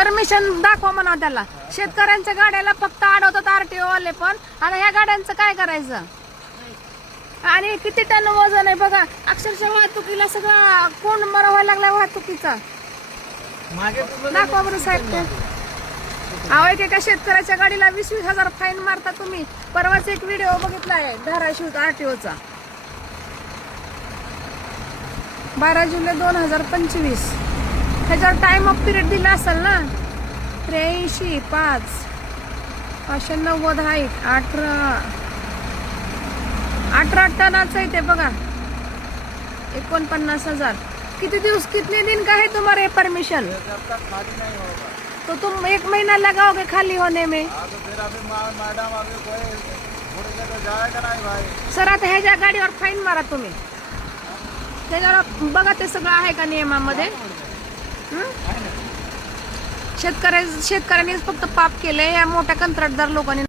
Permission दाखवा म्हणा त्याला. शेतकऱ्यांच्या गाड्याला फक्त अडवतात आरटीओ वाले पण. आता ह्या गाड्यांचं काय करायचं? आणि किती टन वजन आहे बघा. अक्षरशः वाहतुकीला सगळं कोण मरा व्हायला लागलाय वाहतुकीचा. दाखवा बरं साहेब अहो एक एका शेतकऱ्याच्या गाडीला वीस वीस हजार फाईन मारता तुम्ही. परवाच एक व्हिडिओ बघितलाय धाराशिव आरटीओचा. बारा जुलै दोन हजार पंचवीस. ह्याच्यावर टाइम ऑफ पिरियड दिला असेल ना? त्र्याऐंशी पाच. पाचशे नव्वद आहेत अठरा. अठरा टनाचं आहे ते बघा. एकोणपन्नास हजार. किती दिवस कितने दिन का है तुम्हारे परमिशन तो तुम एक महीना लगाओगे खाली होने में? सर आता ह्याच्या गाडीवर फाईन मारा तुम्ही. त्याच्यावर बघा ते सगळं आहे का नियमामध्ये? शेतकऱ्या शेतकऱ्यांनीच फक्त पाप केलंय. या मोठ्या कंत्राटदार लोकांनी